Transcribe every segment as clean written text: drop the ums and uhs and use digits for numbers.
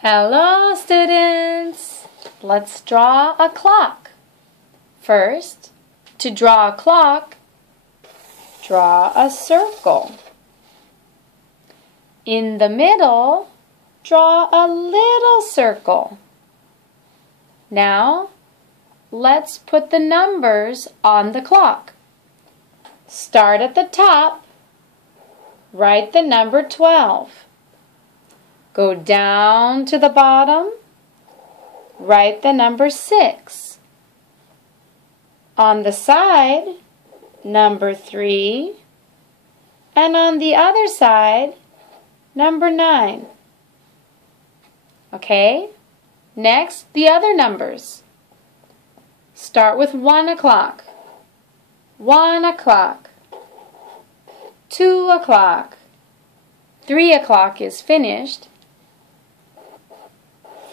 Hello, students! Let's draw a clock. First, to draw a clock, draw a circle. In the middle, draw a little circle. Now, let's put the numbers on the clock. Start at the top. Write the number 12. Go down to the bottom. Write the number 6. On the side, number 3. And on the other side, number 9. Okay? Next, the other numbers. Start with 1 o'clock. 1 o'clock. 2 o'clock. 3 o'clock is finished.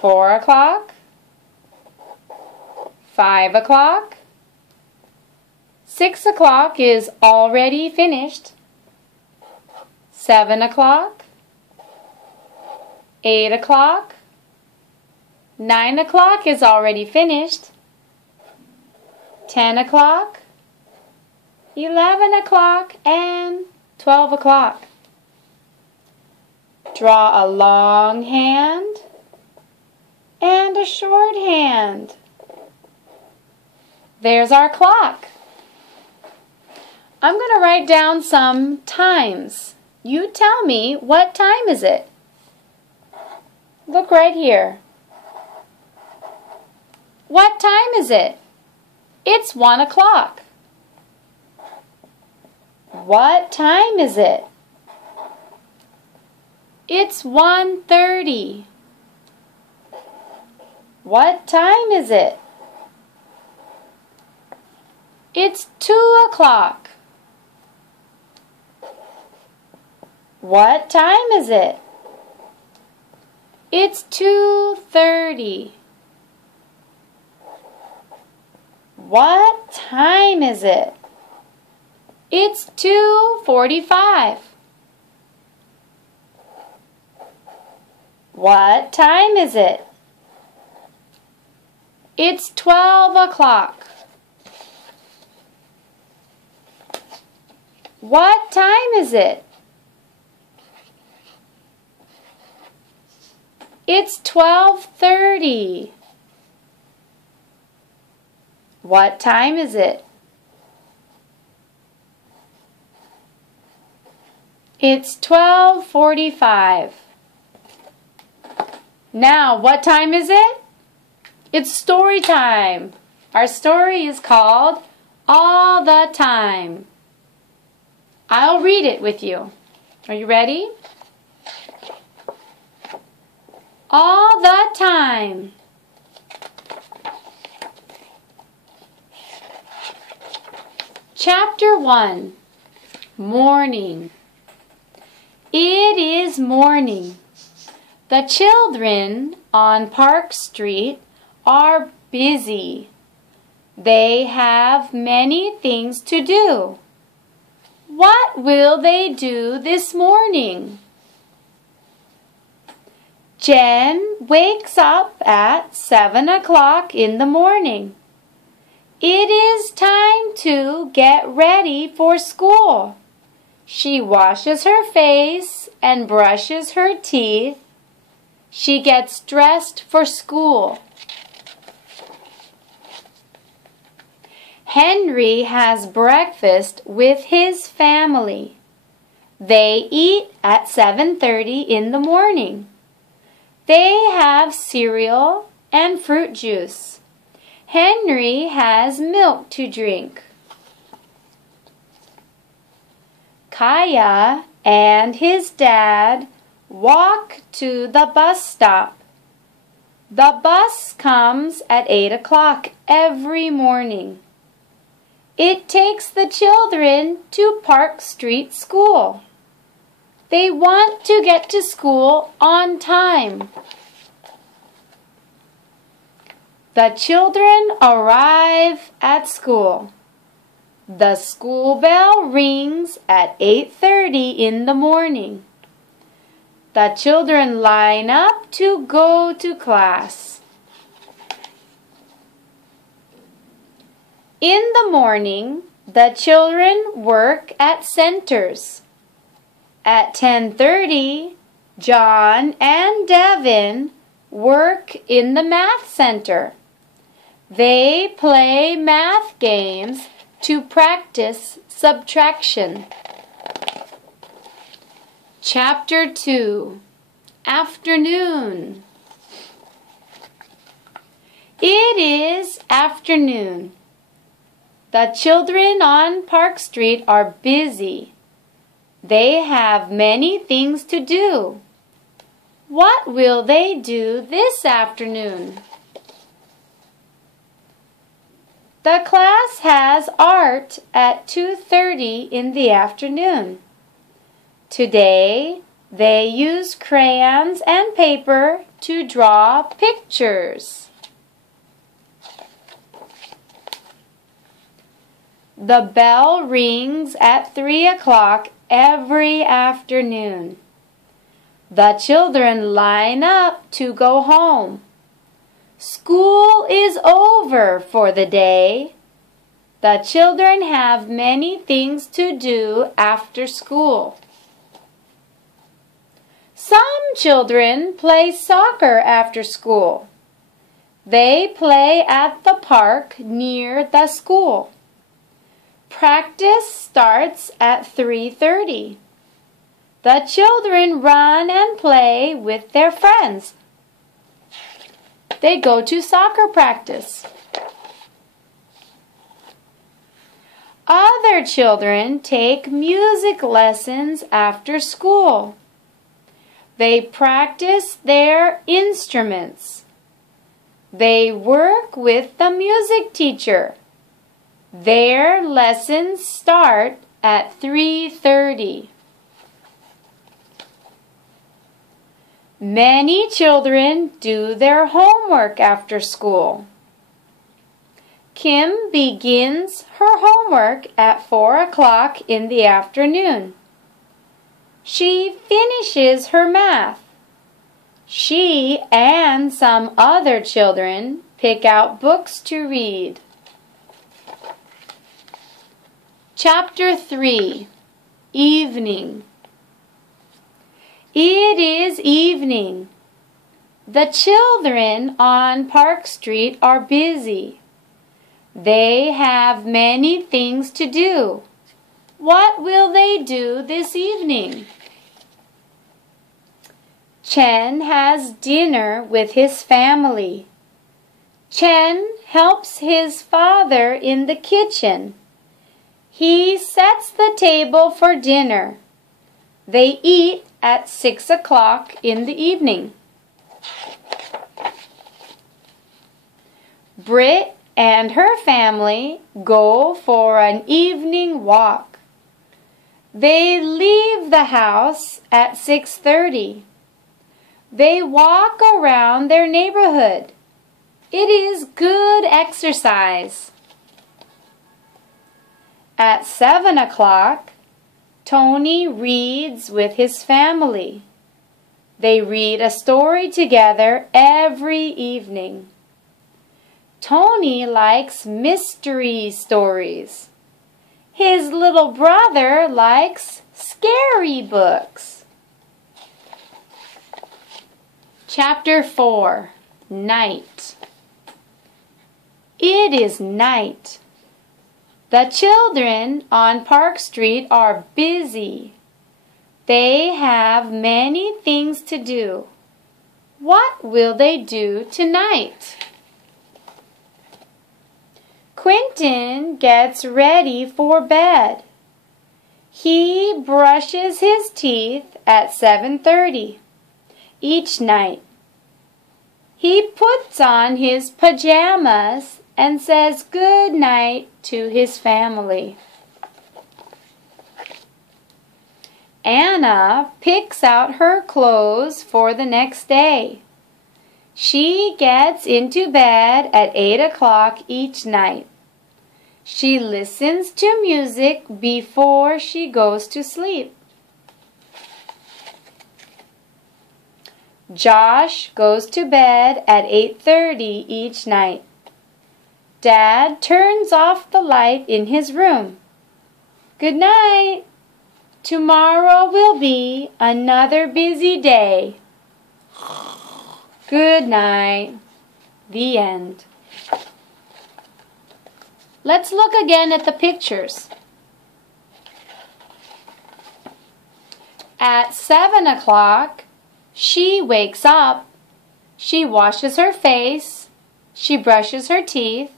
4 o'clock. 5 o'clock. 6 o'clock is already finished. 7 o'clock. 8 o'clock. 9 o'clock is already finished. 10 o'clock. 11 o'clock and 12 o'clock. Draw a long hand and a short hand. There's our clock. I'm going to write down some times. You tell me, what time is it? Look right here. What time is it? It's 1 o'clock. What time is it? It's 1:30. What time is it? It's 2 o'clock. What time is it? It's 2:30. What time is it? It's 2:45. What time is it? It's 12 o'clock. What time is it? It's 12:30. What time is it? It's 12:45. Now, what time is it? It's story time. Our story is called All the Time. I'll read it with you. Are you ready? All the time. Chapter 1. Morning. It is morning. The children on Park Street are busy. They have many things to do. What will they do this morning? Jen wakes up at 7 o'clock in the morning. It is time to get ready for school. She washes her face and brushes her teeth. She gets dressed for school. Henry has breakfast with his family. They eat at 7:30 in the morning. They have cereal and fruit juice. Henry has milk to drink. Kaya and his dad walk to the bus stop. The bus comes at 8 o'clock every morning. It takes the children to Park Street School. They want to get to school on time. The children arrive at school. The school bell rings at 8:30 in the morning. The children line up to go to class. In the morning, the children work at centers. At 10:30, John and Devin work in the math center. They play math games to practice subtraction. Chapter 2, Afternoon. It is afternoon. The children on Park Street are busy. They have many things to do. What will they do this afternoon? The class has art at 2:30 in the afternoon. Today, they use crayons and paper to draw pictures. The bell rings at 3 o'clock every afternoon. The children line up to go home. School is over for the day. The children have many things to do after school. Some children play soccer after school. They play at the park near the school. Practice starts at 3:30. The children run and play with their friends. They go to soccer practice. Other children take music lessons after school. They practice their instruments. They work with the music teacher. Their lessons start at 3:30. Many children do their homework after school. Kim begins her homework at 4 o'clock in the afternoon. She finishes her math. She and some other children pick out books to read. Chapter 3, Evening. It is evening. The children on Park Street are busy. They have many things to do. What will they do this evening? Chen has dinner with his family. Chen helps his father in the kitchen. He sets the table for dinner. They eat at 6 o'clock in the evening. Britt and her family go for an evening walk. They leave the house at 6:30. They walk around their neighborhood. It is good exercise. At 7 o'clock, Tony reads with his family. They read a story together every evening. Tony likes mystery stories. His little brother likes scary books. Chapter 4, Night. It is night. The children on Park Street are busy. They have many things to do. What will they do tonight? Quentin gets ready for bed. He brushes his teeth at 7:30 each night. He puts on his pajamas and says good night to his family. Anna picks out her clothes for the next day. She gets into bed at 8 o'clock each night. She listens to music before she goes to sleep. Josh goes to bed at 8:30 each night. Dad turns off the light in his room. Good night. Tomorrow will be another busy day. Good night. The end. Let's look again at the pictures. At 7 o'clock, she wakes up. She washes her face. She brushes her teeth.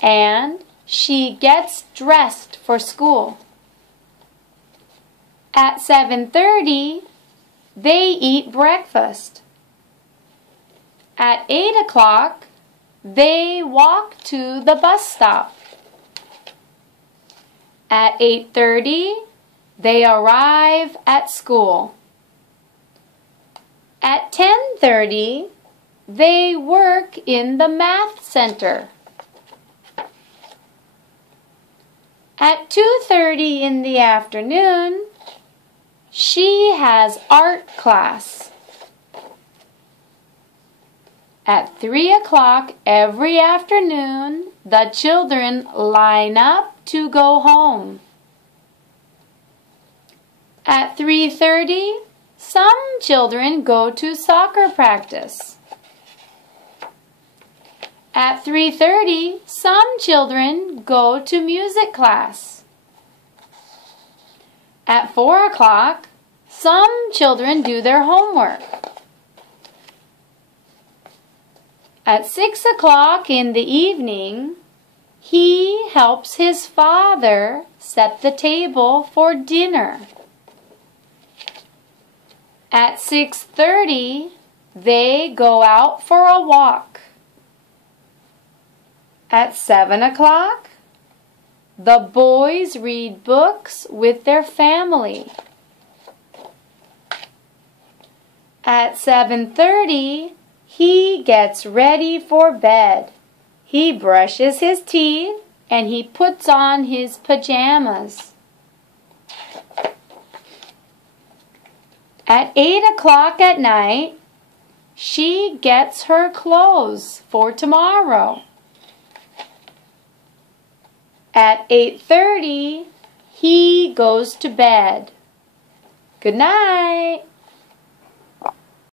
And she gets dressed for school. At 7:30, they eat breakfast. At 8 o'clock, they walk to the bus stop. At 8:30, they arrive at school. At 10:30, they work in the math center. At 2:30 in the afternoon, she has art class. At 3 o'clock every afternoon, the children line up to go home. At 3:30, some children go to soccer practice. At 3:30, some children go to music class. At 4 o'clock, some children do their homework. At 6 o'clock in the evening, he helps his father set the table for dinner. At 6:30, they go out for a walk. At 7 o'clock, the boys read books with their family. At 7:30, he gets ready for bed. He brushes his teeth and he puts on his pajamas. At 8 o'clock at night, she gets her clothes for tomorrow. At 8:30, he goes to bed. Good night.